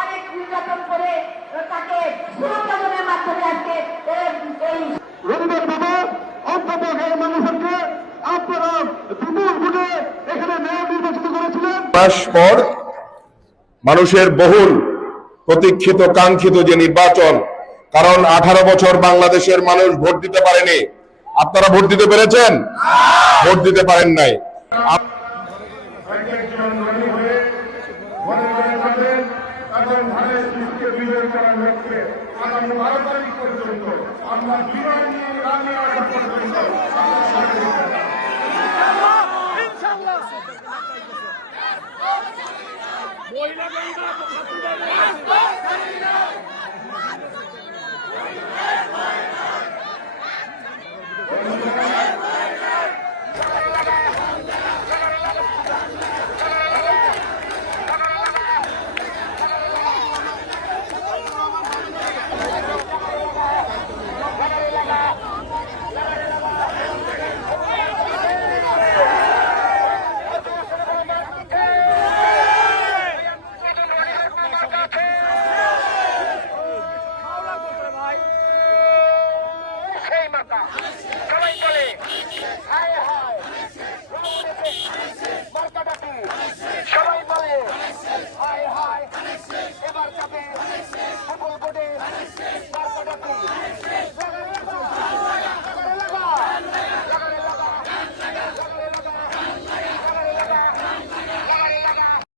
অনেক নির্যাতন করে তাকে সুরক্ষার মাধ্যমে আজকে মাস পর মানুষের বহুল প্রতীক্ষিত কাঙ্ক্ষিত যে নির্বাচন, কারণ 18 বছর বাংলাদেশের মানুষ ভোট দিতে পারেনি। আপনারা ভোট দিতে পেরেছেন? ভোট দিতে পারেন নাই। মহিলা